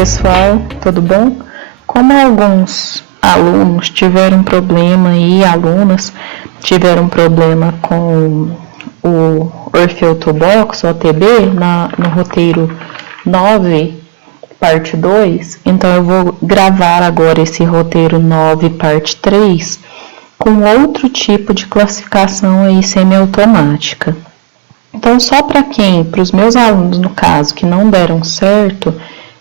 pessoal, tudo bom? Como alguns alunos tiveram problema e alunas tiveram problema com o Orfeu Toolbox, OTB, no roteiro 9, parte 2, então eu vou gravar agora esse roteiro 9, parte 3, com outro tipo de classificação aí semiautomática. Então, só para os meus alunos, no caso, que não deram certo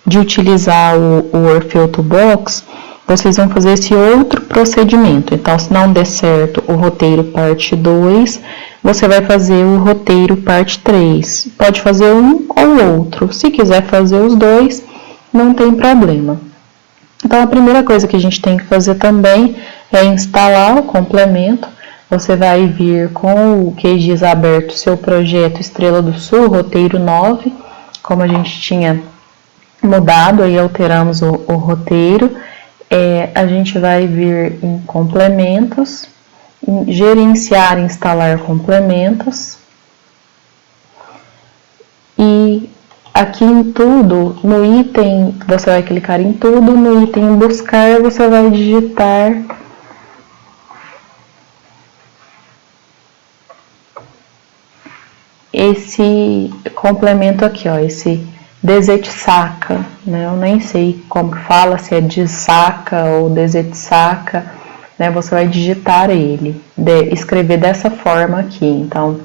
de utilizar o Orfeu Toolbox, vocês vão fazer esse outro procedimento. Então, se não der certo o roteiro parte 2, você vai fazer o roteiro parte 3. Pode fazer um ou outro. Se quiser fazer os dois, não tem problema. Então, a primeira coisa que a gente tem que fazer também é instalar o complemento. Você vai vir com o QGIS aberto, seu projeto Estrela do Sul, roteiro 9, como a gente tinha mudado, aí alteramos o roteiro. A gente vai vir em complementos, em gerenciar e instalar complementos. E aqui em tudo, no item, você vai clicar em tudo, no item buscar, você vai digitar esse complemento aqui, ó, esse Desetsaka, né? Eu nem sei como que fala, se é Desaka ou Desetsaka, né? Você vai digitar ele, escrever dessa forma aqui. Então,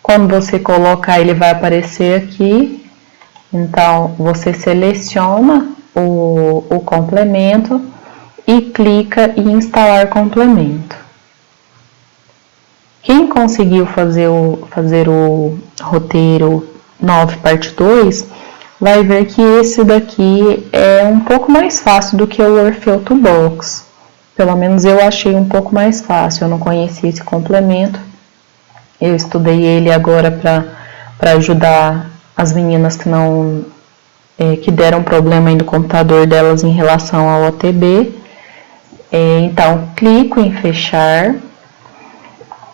quando você colocar, ele vai aparecer aqui. Então, você seleciona o complemento e clica em instalar complemento. Quem conseguiu fazer o roteiro 9, parte 2, vai ver que esse daqui é um pouco mais fácil do que o Orfeu Toolbox. Pelo menos eu achei um pouco mais fácil, eu não conhecia esse complemento. Eu estudei ele agora para ajudar as meninas que deram problema aí no computador delas em relação ao OTB. Então, clico em fechar.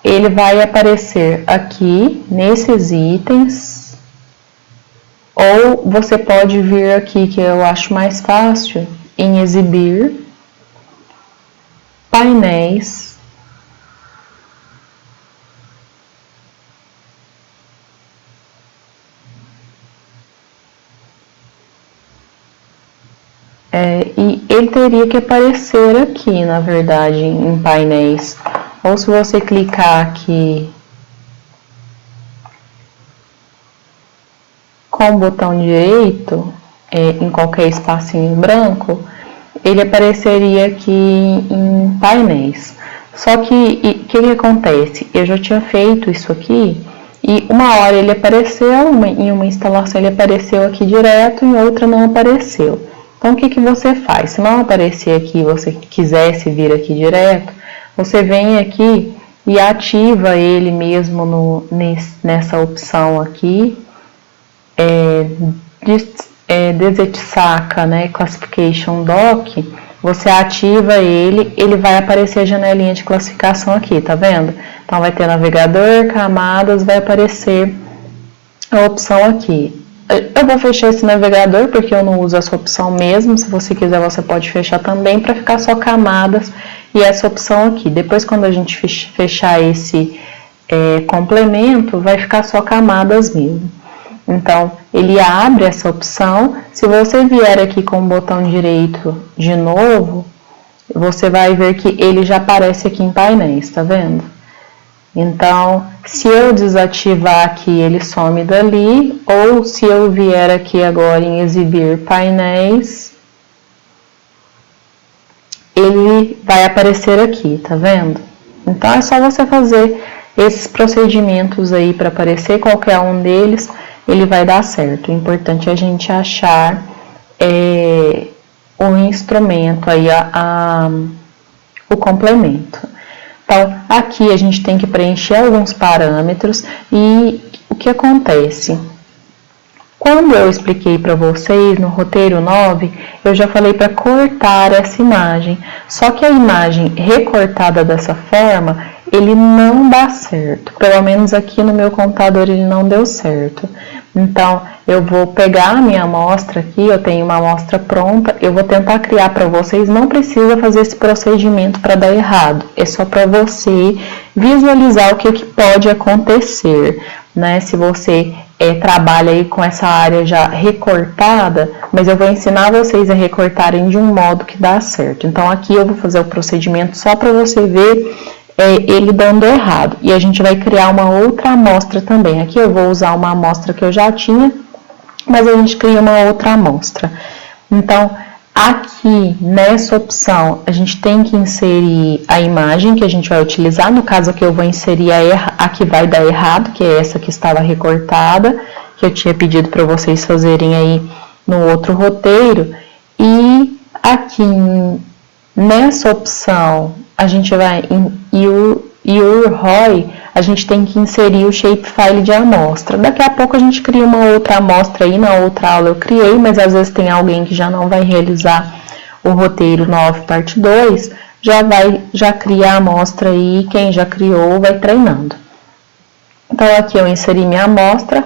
Ele vai aparecer aqui nesses itens, ou você pode vir aqui, que eu acho mais fácil, em exibir, painéis, e ele teria que aparecer aqui, na verdade, em painéis. Ou se você clicar aqui com o botão direito, em qualquer espacinho branco, ele apareceria aqui em painéis. Só que, o que acontece? Eu já tinha feito isso aqui, e uma hora ele apareceu, em uma instalação ele apareceu aqui direto, em outra não apareceu. Então, o que você faz? Se não aparecer aqui e você quisesse vir aqui direto, você vem aqui e ativa ele mesmo nessa opção aqui, Desetsaka, né, Classification Doc, você ativa ele vai aparecer a janelinha de classificação aqui, tá vendo? Então, vai ter navegador, camadas, vai aparecer a opção aqui. Eu vou fechar esse navegador porque eu não uso essa opção mesmo. Se você quiser, você pode fechar também para ficar só camadas e essa opção aqui. Depois, quando a gente fechar esse complemento, vai ficar só camadas mesmo. Então, ele abre essa opção. Se você vier aqui com o botão direito de novo, você vai ver que ele já aparece aqui em painéis, tá vendo? Então, se eu desativar aqui, ele some dali, ou se eu vier aqui agora em exibir painéis, ele vai aparecer aqui, tá vendo? Então, é só você fazer esses procedimentos aí para aparecer, qualquer um deles, ele vai dar certo. O importante é a gente achar o instrumento aí, o complemento. Então, aqui a gente tem que preencher alguns parâmetros e o que acontece? Quando eu expliquei para vocês no roteiro 9, eu já falei para cortar essa imagem. Só que a imagem recortada dessa forma, ele não dá certo. Pelo menos aqui no meu computador ele não deu certo. Então, eu vou pegar a minha amostra aqui, eu tenho uma amostra pronta, eu vou tentar criar para vocês, não precisa fazer esse procedimento para dar errado, é só para você visualizar o que pode acontecer, né? Se você trabalha aí com essa área já recortada, mas eu vou ensinar vocês a recortarem de um modo que dá certo. Então, aqui eu vou fazer o procedimento só para você ver ele dando errado. E a gente vai criar uma outra amostra também. Aqui eu vou usar uma amostra que eu já tinha, mas a gente cria uma outra amostra. Então, aqui nessa opção, a gente tem que inserir a imagem que a gente vai utilizar. No caso aqui eu vou inserir a que vai dar errado, que é essa que estava recortada, que eu tinha pedido para vocês fazerem aí no outro roteiro. E aqui nessa opção, a gente vai em UROI, a gente tem que inserir o shapefile de amostra. Daqui a pouco a gente cria uma outra amostra aí, na outra aula eu criei, mas às vezes tem alguém que já não vai realizar o roteiro 9, parte 2, já cria a amostra aí, quem já criou vai treinando. Então aqui eu inseri minha amostra.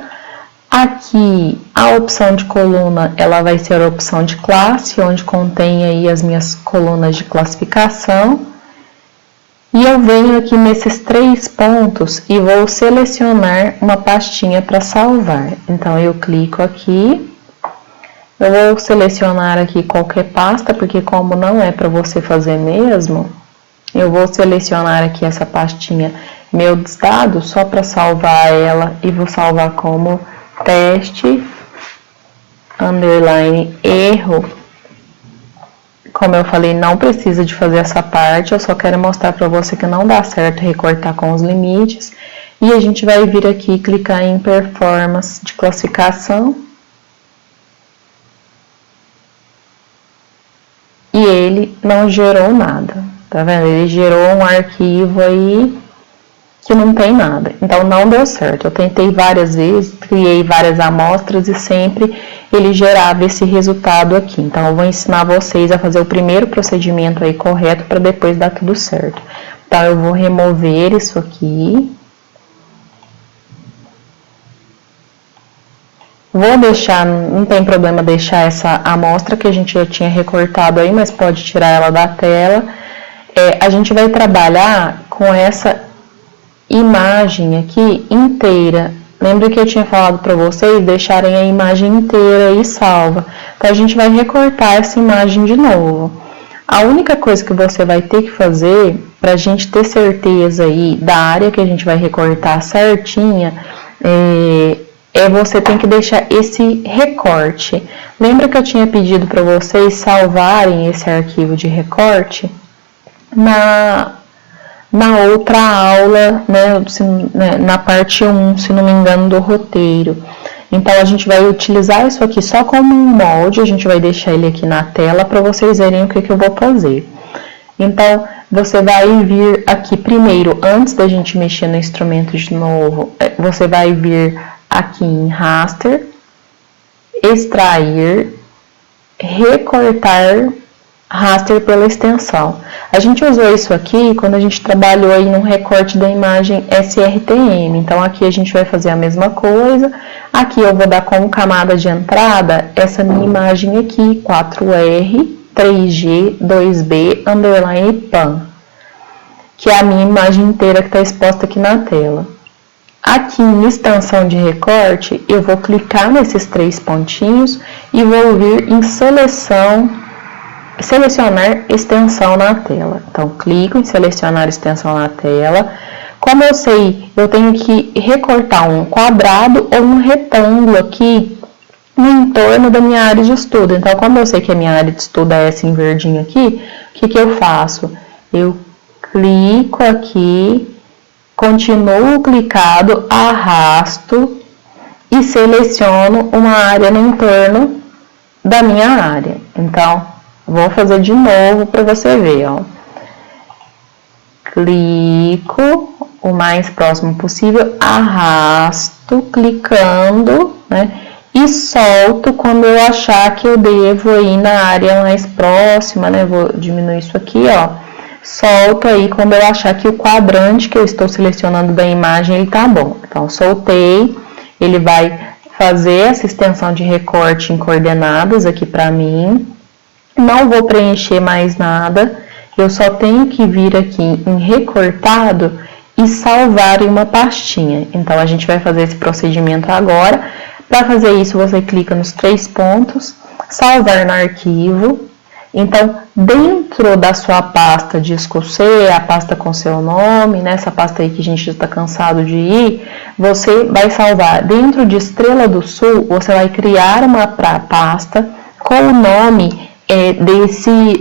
Aqui a opção de coluna, ela vai ser a opção de classe, onde contém aí as minhas colunas de classificação. E eu venho aqui nesses 3 pontos e vou selecionar uma pastinha para salvar. Então, eu clico aqui, eu vou selecionar aqui qualquer pasta, porque como não é para você fazer mesmo, eu vou selecionar aqui essa pastinha meus dados, só para salvar ela, e vou salvar como teste, underline, erro. Como eu falei, não precisa de fazer essa parte, eu só quero mostrar para você que não dá certo recortar com os limites. E a gente vai vir aqui e clicar em performance de classificação. E ele não gerou nada, tá vendo? Ele gerou um arquivo aí que não tem nada. Então, não deu certo. Eu tentei várias vezes, criei várias amostras e sempre ele gerava esse resultado aqui. Então, eu vou ensinar vocês a fazer o primeiro procedimento aí correto para depois dar tudo certo. Então, eu vou remover isso aqui. Vou deixar, não tem problema deixar essa amostra que a gente já tinha recortado aí, mas pode tirar ela da tela. A gente vai trabalhar com essa imagem aqui inteira. Lembra que eu tinha falado para vocês deixarem a imagem inteira aí salva. Então, a gente vai recortar essa imagem de novo. A única coisa que você vai ter que fazer, para a gente ter certeza aí da área que a gente vai recortar certinha, você tem que deixar esse recorte. Lembra que eu tinha pedido para vocês salvarem esse arquivo de recorte na outra aula, né, na parte 1, se não me engano, do roteiro. Então, a gente vai utilizar isso aqui só como um molde, a gente vai deixar ele aqui na tela para vocês verem o que eu vou fazer. Então, você vai vir aqui primeiro, antes da gente mexer no instrumento de novo, você vai vir aqui em raster, extrair, recortar raster pela extensão. A gente usou isso aqui quando a gente trabalhou aí no recorte da imagem SRTM. Então, aqui a gente vai fazer a mesma coisa. Aqui eu vou dar como camada de entrada essa minha imagem aqui, 4R, 3G, 2B, underline PAN, que é a minha imagem inteira que está exposta aqui na tela. Aqui em extensão de recorte, eu vou clicar nesses 3 pontinhos e vou vir em selecionar extensão na tela. Então, clico em selecionar extensão na tela. Como eu sei, eu tenho que recortar um quadrado ou um retângulo aqui no entorno da minha área de estudo. Então, como eu sei que a minha área de estudo é essa em verdinho aqui, o que eu faço? Eu clico aqui, continuo clicado, arrasto e seleciono uma área no entorno da minha área. Então, vou fazer de novo para você ver, ó. Clico o mais próximo possível, arrasto, clicando, né? E solto quando eu achar que eu devo ir na área mais próxima, né? Vou diminuir isso aqui, ó. Solto aí quando eu achar que o quadrante que eu estou selecionando da imagem, ele tá bom. Então, soltei, ele vai fazer essa extensão de recorte em coordenadas aqui para mim. Não vou preencher mais nada, eu só tenho que vir aqui em recortado e salvar em uma pastinha. Então, a gente vai fazer esse procedimento agora. Para fazer isso, você clica nos 3 pontos, salvar no arquivo. Então, dentro da sua pasta Disco C, a pasta com seu nome, né, essa pasta aí que a gente já está cansado de ir, você vai salvar dentro de Estrela do Sul, você vai criar uma pasta com o nome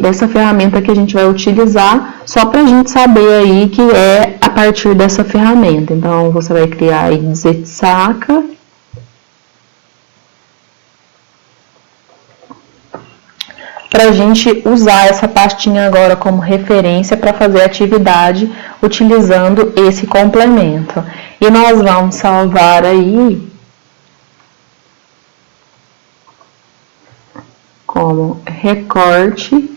dessa ferramenta que a gente vai utilizar, só para a gente saber aí que é a partir dessa ferramenta. Então, você vai criar aí Zetsaca. Para a gente usar essa pastinha agora como referência para fazer a atividade utilizando esse complemento. E nós vamos salvar aí como recorte,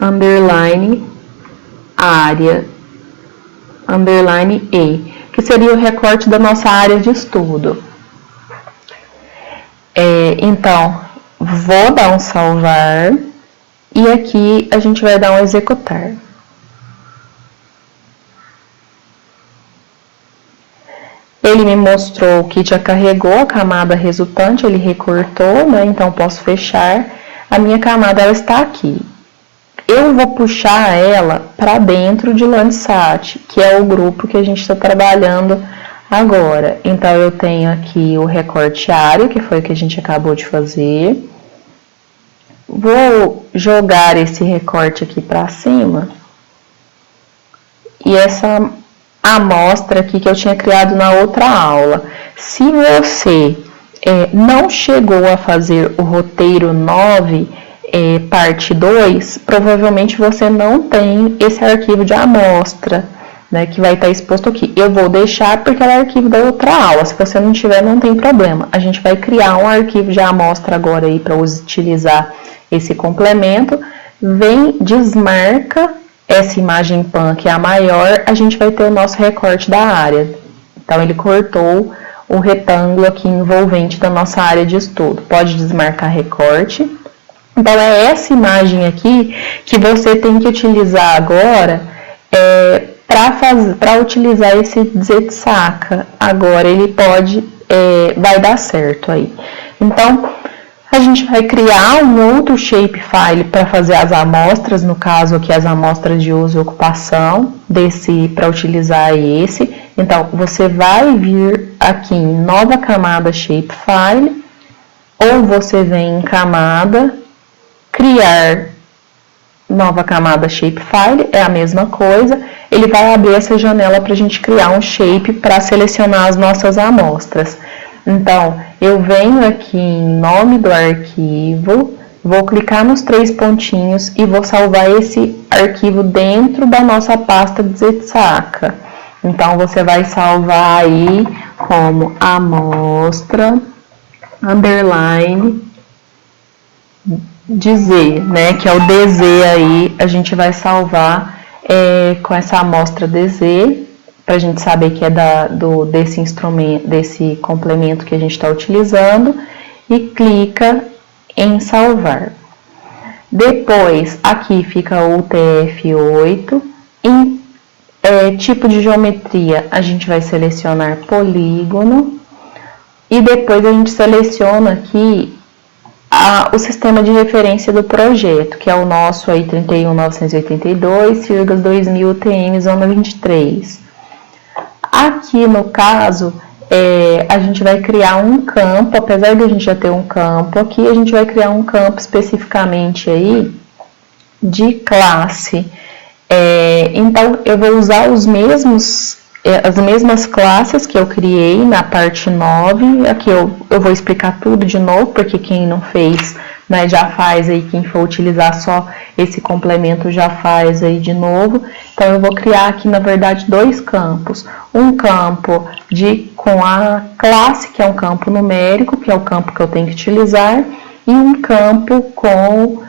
underline, área, underline E, que seria o recorte da nossa área de estudo. Então, vou dar um salvar e aqui a gente vai dar um executar. Ele me mostrou que já carregou a camada resultante, ele recortou, né? Então, posso fechar. A minha camada, ela está aqui. Eu vou puxar ela para dentro de Landsat, que é o grupo que a gente está trabalhando agora. Então, eu tenho aqui o recorte área, que foi o que a gente acabou de fazer. Vou jogar esse recorte aqui para cima. E essa amostra aqui que eu tinha criado na outra aula. Se você não chegou a fazer o roteiro 9, parte 2, provavelmente você não tem esse arquivo de amostra, né, que vai estar exposto aqui. Eu vou deixar porque é o arquivo da outra aula. Se você não tiver, não tem problema. A gente vai criar um arquivo de amostra agora aí para utilizar esse complemento. Vem, desmarca essa imagem pan, que é a maior, a gente vai ter o nosso recorte da área. Então, ele cortou o retângulo aqui envolvente da nossa área de estudo. Pode desmarcar recorte. Então, é essa imagem aqui que você tem que utilizar agora para utilizar esse Zetsaca. Agora, ele vai dar certo aí. Então, a gente vai criar um outro shapefile para fazer as amostras, no caso aqui as amostras de uso e ocupação, para utilizar esse. Então, você vai vir aqui em nova camada shapefile, ou você vem em camada, criar nova camada shapefile, é a mesma coisa. Ele vai abrir essa janela para a gente criar um shape para selecionar as nossas amostras. Então, eu venho aqui em nome do arquivo, vou clicar nos 3 pontinhos e vou salvar esse arquivo dentro da nossa pasta de Zetsaca. Então, você vai salvar aí como amostra, underline, DZ, né? Que é o DZ aí, a gente vai salvar com essa amostra DZ, para a gente saber que é desse instrumento, desse complemento que a gente está utilizando, e clica em salvar. Depois, aqui fica o TF8, em tipo de geometria, a gente vai selecionar polígono, e depois a gente seleciona aqui o sistema de referência do projeto, que é o nosso aí 31982, 2000 Zona 23. Aqui no caso, a gente vai criar um campo, apesar de a gente já ter um campo, aqui a gente vai criar um campo especificamente aí de classe. Então, eu vou usar as mesmas classes que eu criei na parte 9, aqui eu vou explicar tudo de novo, porque quem não fez, né, já faz aí, quem for utilizar só esse complemento já faz aí de novo. Então, eu vou criar aqui, na verdade, 2 campos. Um campo com a classe, que é um campo numérico, que é o campo que eu tenho que utilizar, e um campo com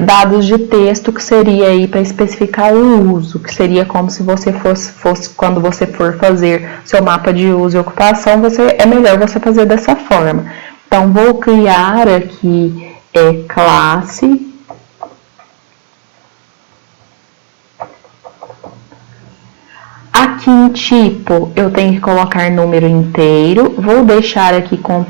dados de texto, que seria aí para especificar o uso, que seria como se você fosse quando você for fazer seu mapa de uso e ocupação, é melhor você fazer dessa forma. Então, vou criar aqui classe. Aqui em tipo, eu tenho que colocar número inteiro, vou deixar aqui com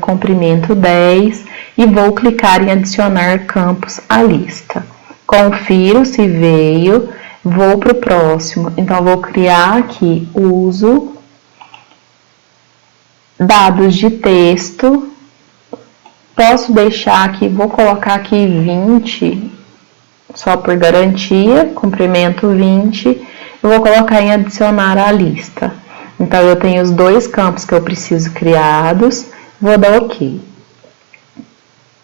comprimento 10 e vou clicar em adicionar campos à lista. Confiro se veio, vou para o próximo, então vou criar aqui uso, dados de texto, posso deixar aqui, vou colocar aqui 20, só por garantia, comprimento 20, eu vou colocar em adicionar à lista. Então, eu tenho os dois campos que eu preciso criados, vou dar OK.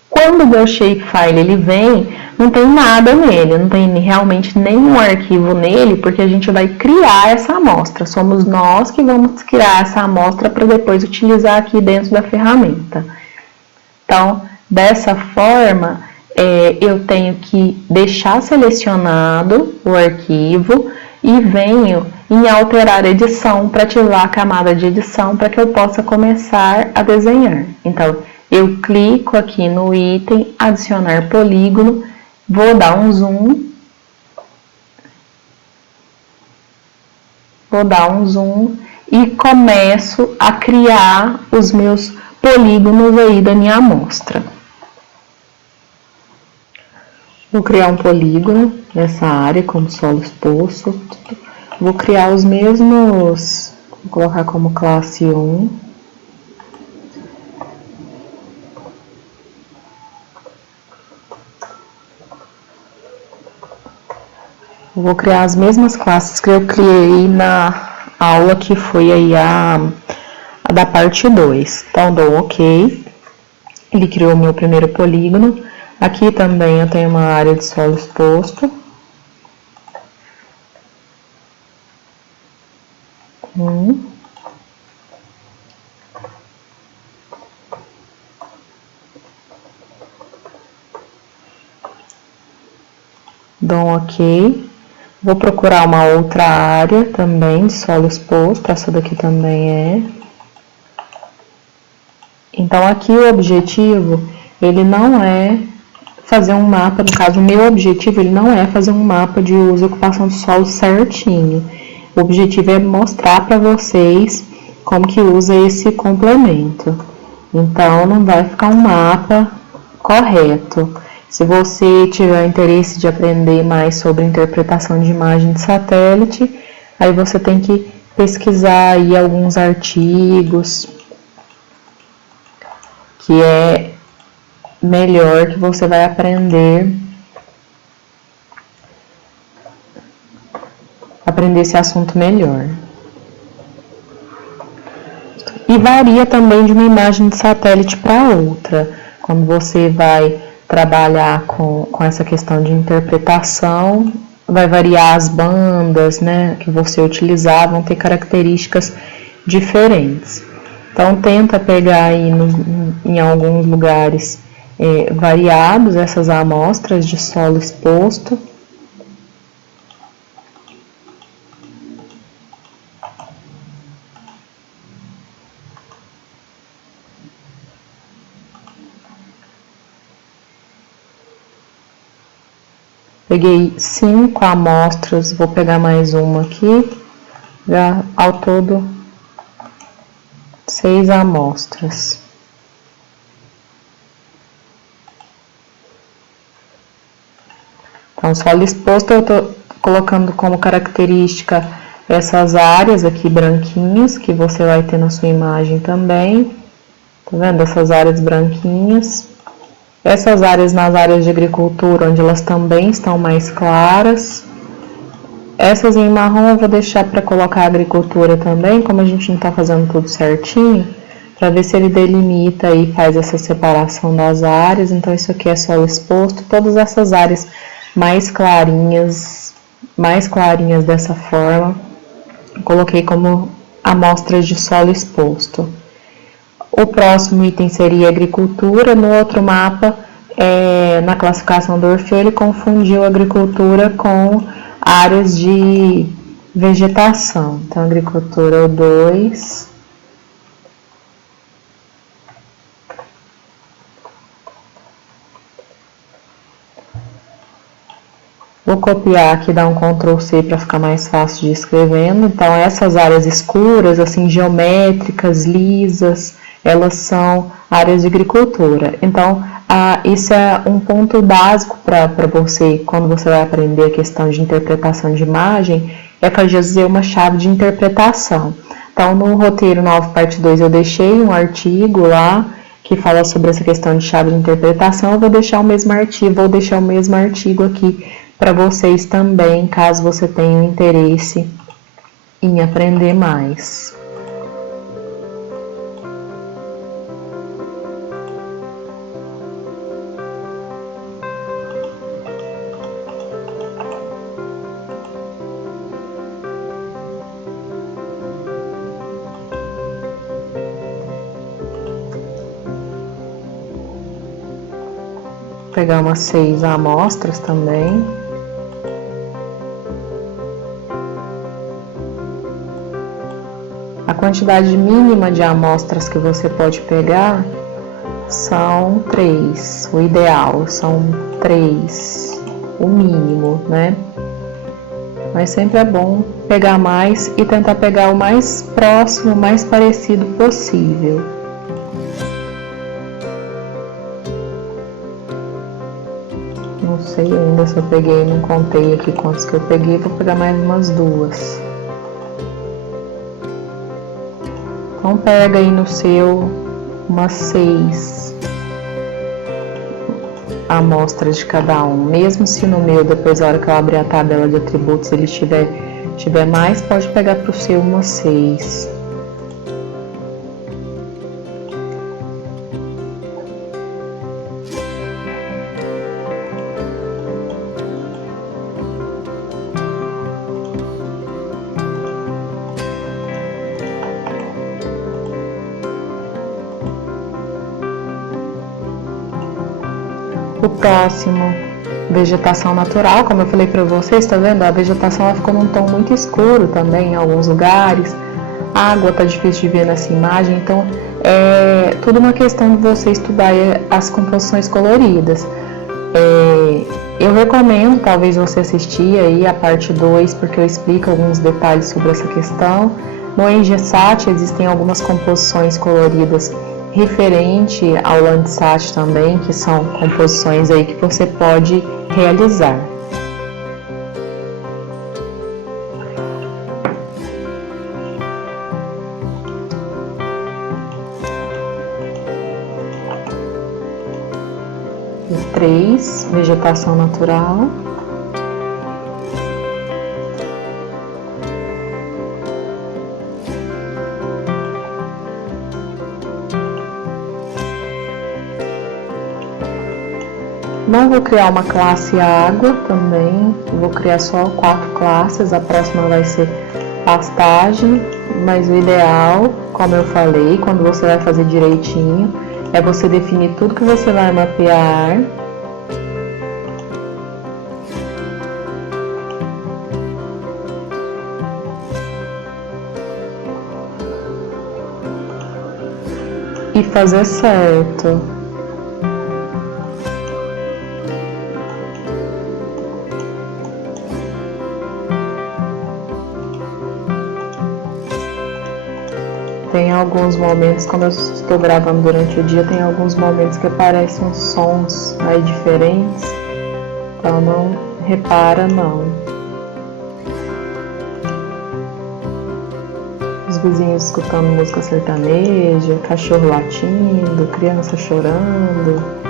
Quando o meu shapefile ele vem, não tem nada nele, não tem realmente nenhum arquivo nele, porque a gente vai criar essa amostra. Somos nós que vamos criar essa amostra para depois utilizar aqui dentro da ferramenta. Então, dessa forma, eu tenho que deixar selecionado o arquivo e venho em alterar edição para ativar a camada de edição para que eu possa começar a desenhar. Então, eu clico aqui no item adicionar polígono, vou dar um zoom, e começo a criar os meus polígonos aí da minha amostra. Vou criar um polígono nessa área como solo exposto. Vou criar os mesmos, vou colocar como classe 1. Vou criar as mesmas classes que eu criei na aula que foi aí a da parte 2. Então, dou OK. Ele criou o meu primeiro polígono. Aqui também eu tenho uma área de solo exposto. Dou um OK. Vou procurar uma outra área também de solo exposto. Essa daqui também é. Então, aqui o objetivo, ele não é fazer um mapa, no caso, o meu objetivo, ele não é fazer um mapa de uso e ocupação do solo certinho. O objetivo é mostrar para vocês como que usa esse complemento. Então, não vai ficar um mapa correto. Se você tiver interesse de aprender mais sobre interpretação de imagem de satélite, aí você tem que pesquisar aí alguns artigos, que é melhor, que você vai aprender esse assunto melhor. E varia também de uma imagem de satélite para outra. Quando você vai trabalhar com essa questão de interpretação, vai variar as bandas, né, que você utilizar, vão ter características diferentes. Então, tenta pegar aí em alguns lugares variados essas amostras de solo exposto. Peguei 5 amostras, vou pegar mais uma aqui, já ao todo 6 amostras. Então, solo exposto eu estou colocando como característica essas áreas aqui branquinhas, que você vai ter na sua imagem também. Tá vendo? Essas áreas branquinhas. Essas áreas nas áreas de agricultura, onde elas também estão mais claras. Essas em marrom eu vou deixar para colocar a agricultura também, como a gente não está fazendo tudo certinho, para ver se ele delimita e faz essa separação das áreas. Então, isso aqui é solo exposto. Todas essas áreas mais clarinhas dessa forma, coloquei como amostras de solo exposto. O próximo item seria agricultura. No outro mapa, na classificação do Orfeu, ele confundiu agricultura com áreas de vegetação. Então, agricultura 2. Vou copiar aqui, dar um Ctrl+C para ficar mais fácil de escrevendo. Então, essas áreas escuras, assim, geométricas, lisas, elas são áreas de agricultura. Então, isso é um ponto básico para você, quando você vai aprender a questão de interpretação de imagem, é fazer uma chave de interpretação. Então, no roteiro 9, parte 2, eu deixei um artigo lá que fala sobre essa questão de chave de interpretação. Eu vou deixar o mesmo artigo aqui para vocês também, caso você tenha interesse em aprender mais. Vou pegar umas 6 amostras também. A quantidade mínima de amostras que você pode pegar são 3, o ideal são 3, o mínimo, né? Mas sempre é bom pegar mais e tentar pegar o mais próximo, o mais parecido possível. Não sei ainda se eu peguei, não contei aqui quantos que eu peguei, vou pegar mais umas 2. Então, pega aí no seu umas 6 amostras de cada um. Mesmo se no meu, depois da hora que eu abrir a tabela de atributos, ele tiver mais, pode pegar para o seu umas 6. O próximo, vegetação natural, como eu falei para vocês, tá vendo? A vegetação ela ficou num tom muito escuro também em alguns lugares. A água tá difícil de ver nessa imagem, então é tudo uma questão de você estudar as composições coloridas. Eu recomendo, talvez você assistir aí a parte 2, porque eu explico alguns detalhes sobre essa questão. No Engesat existem algumas composições coloridas referente ao Landsat também, que são composições aí que você pode realizar. E 3, vegetação natural. Não vou criar uma classe água também, vou criar só 4 classes, a próxima vai ser pastagem, mas o ideal, como eu falei, quando você vai fazer direitinho, é você definir tudo que você vai mapear. E fazer certo. Tem alguns momentos, quando eu estou gravando durante o dia, tem alguns momentos que aparecem uns sons aí diferentes, então não repara não. Os vizinhos escutando música sertaneja, cachorro latindo, criança chorando.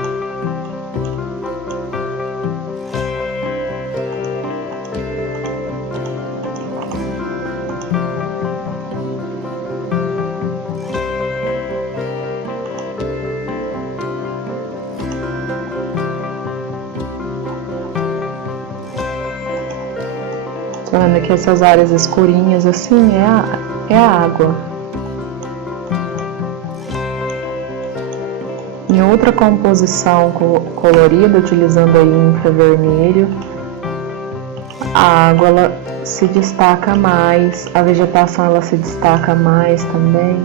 Tá vendo aqui essas áreas escurinhas assim? É a água. em outra composição colorida, utilizando aí infravermelho, a água ela se destaca mais, a vegetação ela se destaca mais também.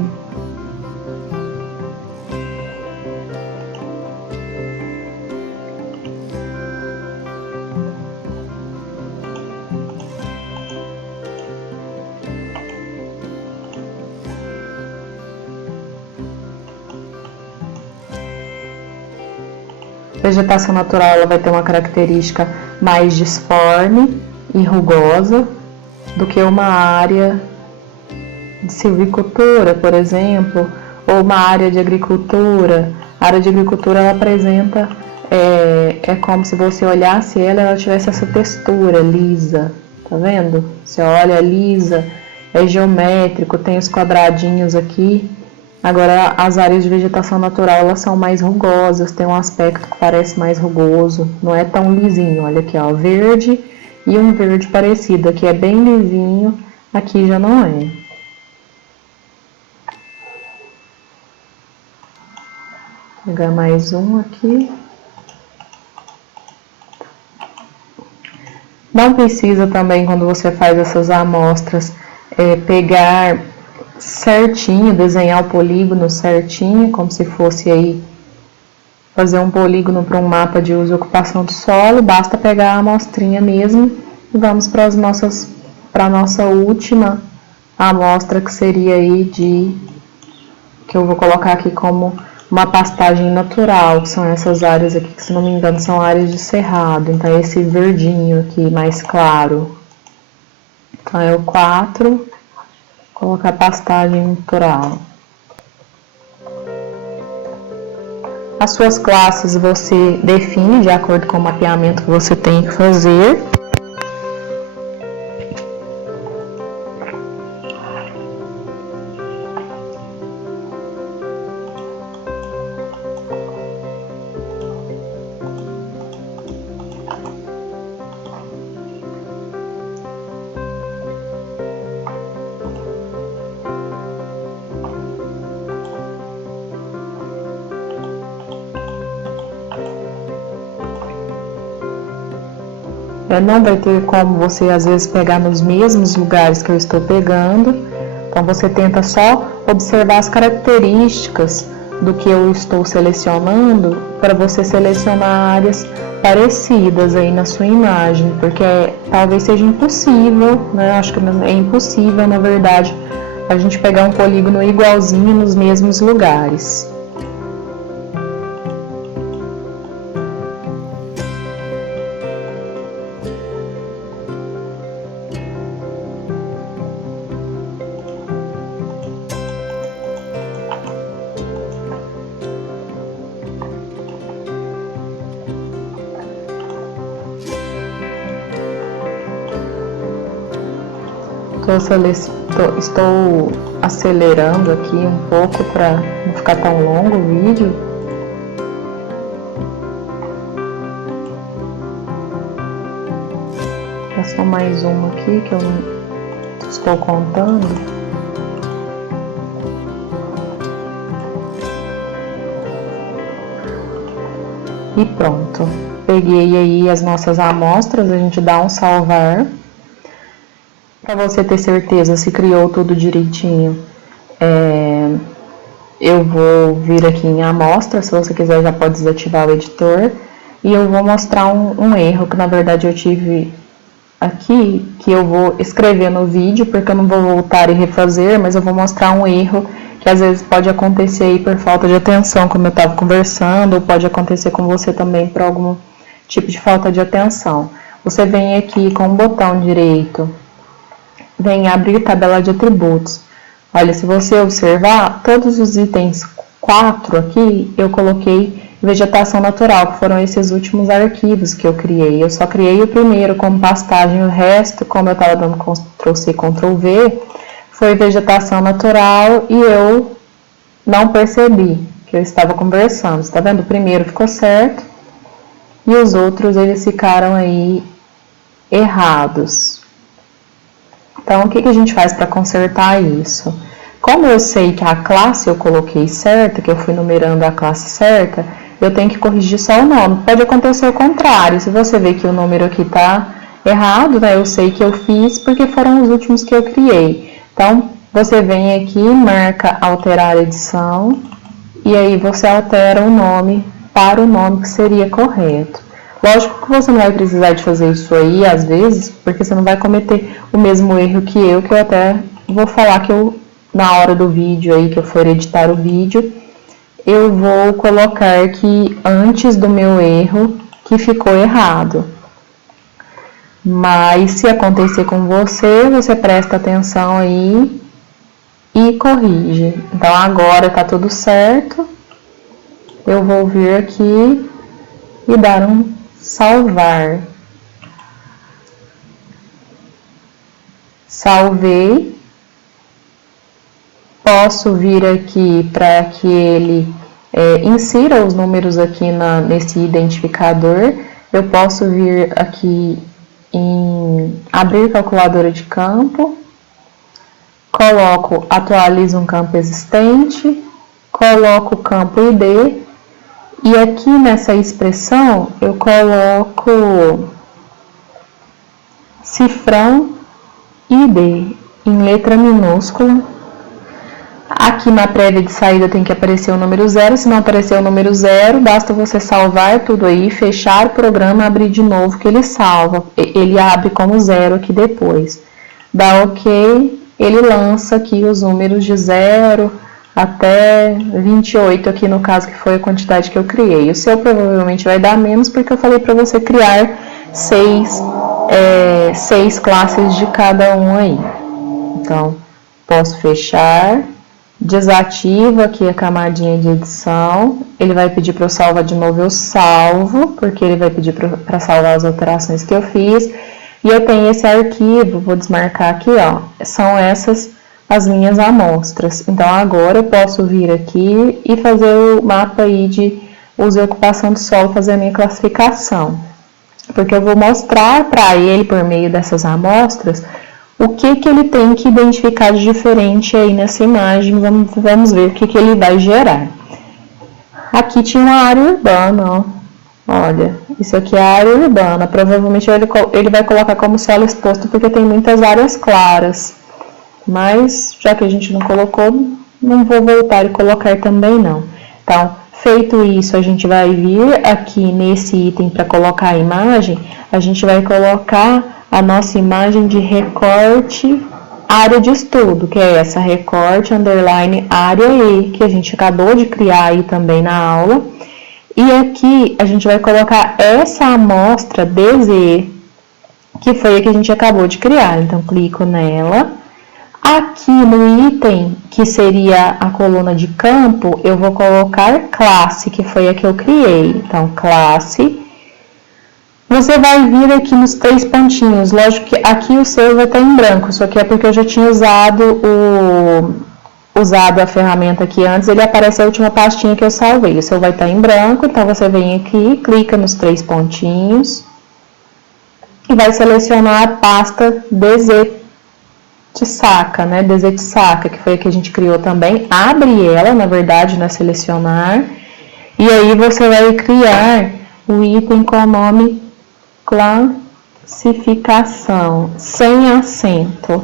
A vegetação natural ela vai ter uma característica mais disforme e rugosa do que uma área de silvicultura, por exemplo, ou uma área de agricultura. A área de agricultura ela apresenta, é como se você olhasse ela tivesse essa textura lisa, tá vendo? Você olha lisa, é geométrico, tem os quadradinhos aqui. Agora, as áreas de vegetação natural, elas são mais rugosas, tem um aspecto que parece mais rugoso, não é tão lisinho. Olha aqui, ó, verde e um verde parecido. Aqui é bem lisinho, aqui já não é. Vou pegar mais um aqui. Não precisa também, quando você faz essas amostras, pegar certinho, desenhar o polígono certinho, como se fosse aí fazer um polígono para um mapa de uso e ocupação do solo. Basta pegar a amostrinha mesmo e vamos para a nossa última amostra, que seria aí que eu vou colocar aqui como uma pastagem natural, que são essas áreas aqui, que se não me engano são áreas de cerrado. Então é esse verdinho aqui mais claro. Então é o 4. Colocar pastagem natural. As suas classes você define de acordo com o mapeamento que você tem que fazer. Não vai ter como você às vezes pegar nos mesmos lugares que eu estou pegando, então você tenta só observar as características do que eu estou selecionando para você selecionar áreas parecidas aí na sua imagem, porque talvez seja impossível, né? Acho que é impossível, na verdade, a gente pegar um polígono igualzinho nos mesmos lugares. Estou acelerando aqui um pouco para não ficar tão longo o vídeo. É só mais uma aqui que eu não estou contando. E pronto. Peguei aí as nossas amostras, a gente dá um salvar. Para você ter certeza se criou tudo direitinho, eu vou vir aqui em amostra, se você quiser já pode desativar o editor, e eu vou mostrar um erro que na verdade eu tive aqui, que eu vou escrever no vídeo, porque eu não vou voltar e refazer, mas eu vou mostrar um erro que às vezes pode acontecer aí por falta de atenção, como eu estava conversando, ou pode acontecer com você também por algum tipo de falta de atenção. Você vem aqui com o botão direito, vem abrir tabela de atributos. Olha, se você observar, todos os itens 4 aqui, eu coloquei vegetação natural, que foram esses últimos arquivos que eu criei. Eu só criei o primeiro como pastagem, o resto, como eu estava dando Ctrl+C, Ctrl+V, foi vegetação natural e eu não percebi que eu estava conversando. Você tá vendo? O primeiro ficou certo e os outros, eles ficaram aí errados. Então, o que a gente faz para consertar isso? Como eu sei que a classe eu coloquei certa, que eu fui numerando a classe certa, eu tenho que corrigir só o nome. Pode acontecer o contrário, se você vê que o número aqui está errado, né, eu sei que eu fiz porque foram os últimos que eu criei. Então, você vem aqui, marca alterar edição, e aí você altera o nome para o nome que seria correto. Lógico que você não vai precisar de fazer isso aí, às vezes, porque você não vai cometer o mesmo erro que eu até vou falar que na hora do vídeo aí, que eu for editar o vídeo, eu vou colocar que antes do meu erro, que ficou errado. Mas se acontecer com você, você presta atenção aí e corrige. Então agora tá tudo certo. Eu vou vir aqui e dar um salvar. Salvei. Posso vir aqui para que ele insira os números aqui nesse identificador. Eu posso vir aqui em abrir calculadora de campo, coloco atualiza um campo existente, coloco o campo ID e aqui nessa expressão eu coloco cifrão ID em letra minúscula. Aqui na prévia de saída tem que aparecer o número 0, se não aparecer o número 0, basta você salvar tudo aí, fechar o programa, abrir de novo que ele salva, ele abre como 0 aqui depois. Dá OK, ele lança aqui os números de 0 até 28 aqui no caso que foi a quantidade que eu criei. O seu provavelmente vai dar menos porque eu falei para você criar 6 classes de cada um aí. Então, posso fechar. Desativa aqui a camadinha de edição, ele vai pedir para eu salvar de novo, eu salvo, porque ele vai pedir para salvar as alterações que eu fiz, e eu tenho esse arquivo, vou desmarcar aqui, ó, são essas as minhas amostras. Então agora eu posso vir aqui e fazer o mapa aí de uso e ocupação do solo, fazer a minha classificação, porque eu vou mostrar para ele, por meio dessas amostras, o que ele tem que identificar de diferente aí nessa imagem. Vamos ver o que ele vai gerar. Aqui tinha uma área urbana, ó. Olha, isso aqui é a área urbana. Provavelmente ele vai colocar como solo exposto porque tem muitas áreas claras. Mas, já que a gente não colocou, não vou voltar e colocar também não. Então, feito isso, a gente vai vir aqui nesse item para colocar a imagem, a gente vai colocar a nossa imagem de recorte área de estudo, que é essa recorte underline área E, que a gente acabou de criar aí também na aula. E aqui a gente vai colocar essa amostra DZ, que foi a que a gente acabou de criar. Então, clico nela. Aqui no item, que seria a coluna de campo, eu vou colocar classe, que foi a que eu criei. Então, classe. Você vai vir aqui nos 3 pontinhos, lógico que aqui o seu vai estar em branco, só que é porque eu já tinha usado a ferramenta aqui antes, ele aparece a última pastinha que eu salvei. O seu vai estar em branco, então você vem aqui, clica nos 3 pontinhos e vai selecionar a pasta DZ de saca, né? DZ de saca, que foi a que a gente criou também. Abre ela, na verdade, na selecionar, e aí você vai criar o item com o nome classificação, sem acento,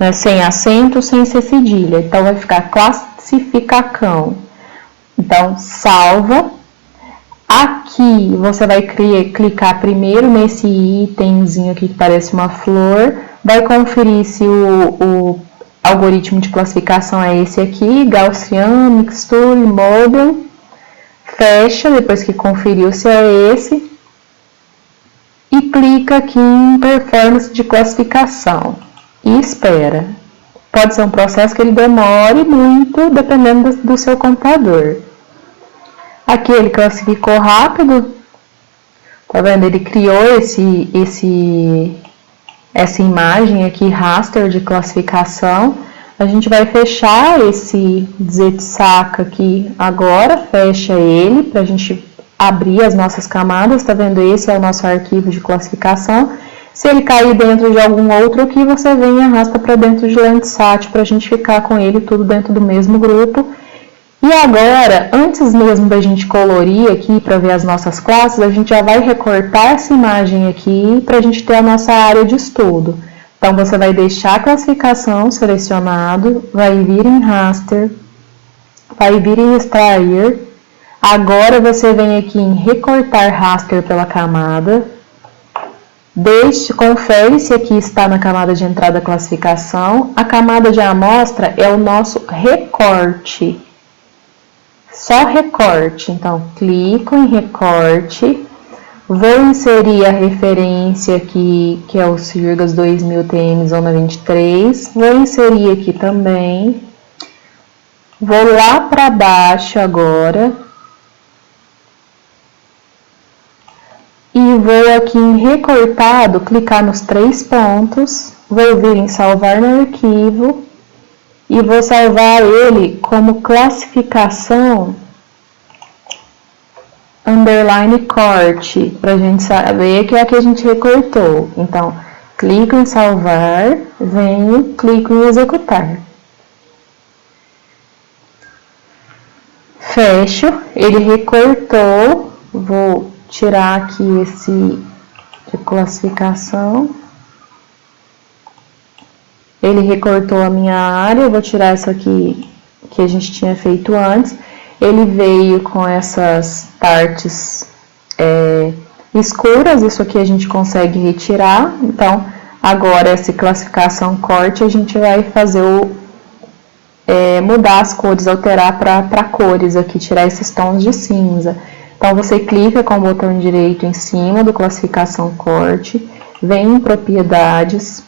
né? Sem acento, sem ser cedilha. Então, vai ficar classificação. Então, salva. Aqui, você vai clicar primeiro nesse itemzinho aqui que parece uma flor. Vai conferir se o algoritmo de classificação é esse aqui, Gaussian, Mixture, Model. Fecha, depois que conferiu se é esse. E clica aqui em performance de classificação e espera. Pode ser um processo que ele demore muito, dependendo do seu computador. Aqui ele classificou rápido, tá vendo? Ele criou essa imagem aqui, raster de classificação. A gente vai fechar esse ZSACA aqui agora, fecha ele para a gente abrir as nossas camadas, tá vendo? Esse é o nosso arquivo de classificação. Se ele cair dentro de algum outro aqui, você vem e arrasta para dentro de Landsat para a gente ficar com ele tudo dentro do mesmo grupo. E agora, antes mesmo da gente colorir aqui para ver as nossas classes, a gente já vai recortar essa imagem aqui para a gente ter a nossa área de estudo. Então, você vai deixar a classificação selecionado, vai vir em raster, vai vir em extrair. Agora você vem aqui em recortar raster pela camada. Confere se aqui está na camada de entrada classificação. A camada de amostra é o nosso recorte. Só recorte. Então, clico em recorte. Vou inserir a referência aqui, que é o Sirgas 2000 TM Zona 23. Vou inserir aqui também. Vou lá para baixo agora. E vou aqui em recortado, clicar nos 3 pontos. Vou vir em salvar no arquivo. E vou salvar ele como classificação underline corte, para a gente saber que é a que a gente recortou. Então, clico em salvar, venho, clico em executar. Fecho, ele recortou, vou tirar aqui esse de classificação. Ele recortou a minha área, eu vou tirar essa aqui que a gente tinha feito antes. Ele veio com essas partes escuras, isso aqui a gente consegue retirar. Então, agora essa classificação corte, a gente vai fazer mudar as cores, alterar para cores aqui, tirar esses tons de cinza. Então, você clica com o botão direito em cima do classificação corte, vem em propriedades.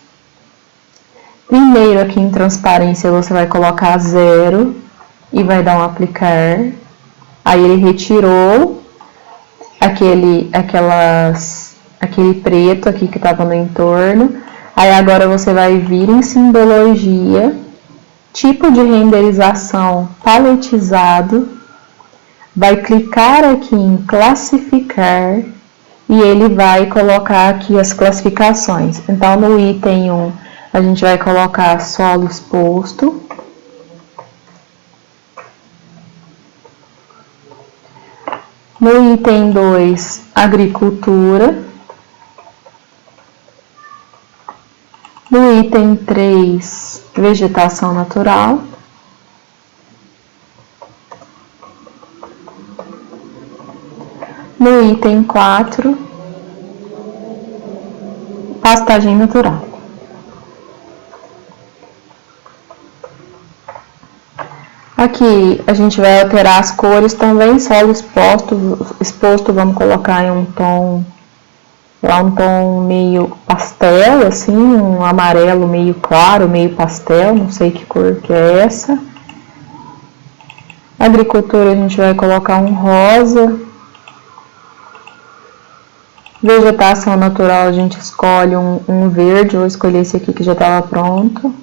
Primeiro aqui em transparência você vai colocar 0 e vai dar um aplicar. Aí ele retirou aquele preto aqui que estava no entorno. Aí agora você vai vir em simbologia, tipo de renderização paletizado. Vai clicar aqui em classificar e ele vai colocar aqui as classificações. Então no item 1 a gente vai colocar solo exposto. No item 2, agricultura. No item 3, vegetação natural. No item 4, pastagem natural. Aqui a gente vai alterar as cores também, solo exposto vamos colocar em um tom meio pastel, assim, um amarelo meio claro, meio pastel, não sei que cor que é essa. Agricultura a gente vai colocar um rosa. Vegetação natural a gente escolhe um verde, vou escolher esse aqui que já estava pronto.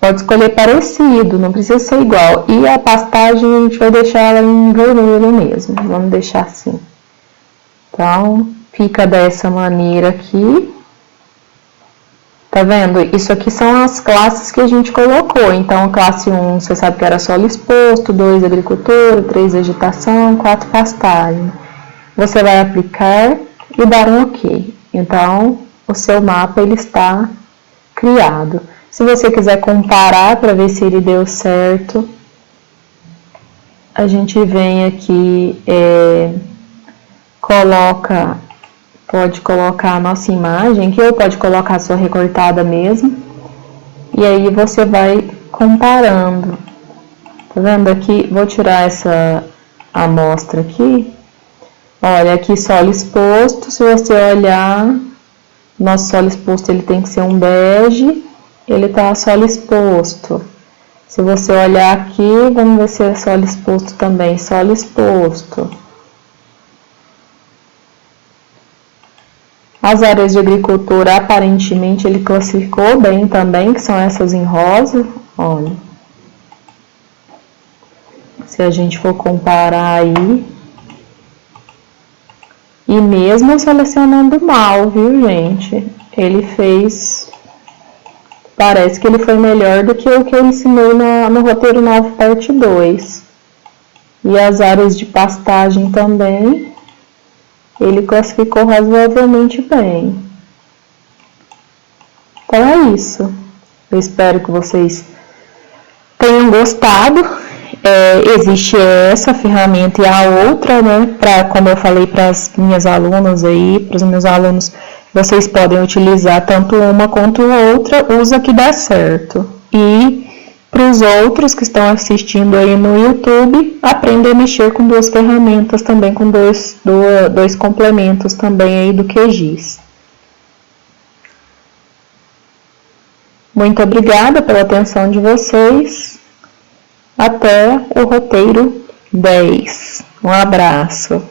Pode escolher parecido, não precisa ser igual. E a pastagem a gente vai deixar ela em vermelho mesmo, vamos deixar assim. Então, fica dessa maneira aqui. Tá vendo? Isso aqui são as classes que a gente colocou. Então, classe 1, você sabe que era solo exposto, 2, agricultura, 3, vegetação, 4, pastagem. Você vai aplicar e dar um OK. Então, o seu mapa ele está criado. Se você quiser comparar para ver se ele deu certo, a gente vem aqui, pode colocar a nossa imagem aqui, ou pode colocar a sua recortada mesmo. E aí você vai comparando. Tá vendo aqui? Vou tirar essa amostra aqui. Olha, aqui solo exposto, se você olhar, nosso solo exposto ele tem que ser um bege, ele tá solo exposto. Se você olhar aqui, vamos ver se é solo exposto também, solo exposto. As áreas de agricultura, aparentemente, ele classificou bem também, que são essas em rosa, olha. Se a gente for comparar aí. E mesmo selecionando mal, viu, gente? Ele fez... Parece que ele foi melhor do que o que eu ensinei no roteiro 9, parte 2. E as áreas de pastagem também, ele classificou razoavelmente bem. Então é isso. Eu espero que vocês tenham gostado. Existe essa ferramenta e a outra, né? Como eu falei para as minhas alunas aí, para os meus alunos, vocês podem utilizar tanto uma quanto a outra, usa que dá certo. E para os outros que estão assistindo aí no YouTube, aprenda a mexer com duas ferramentas também, com dois complementos também aí do QGIS. Muito obrigada pela atenção de vocês. Até o roteiro 10. Um abraço.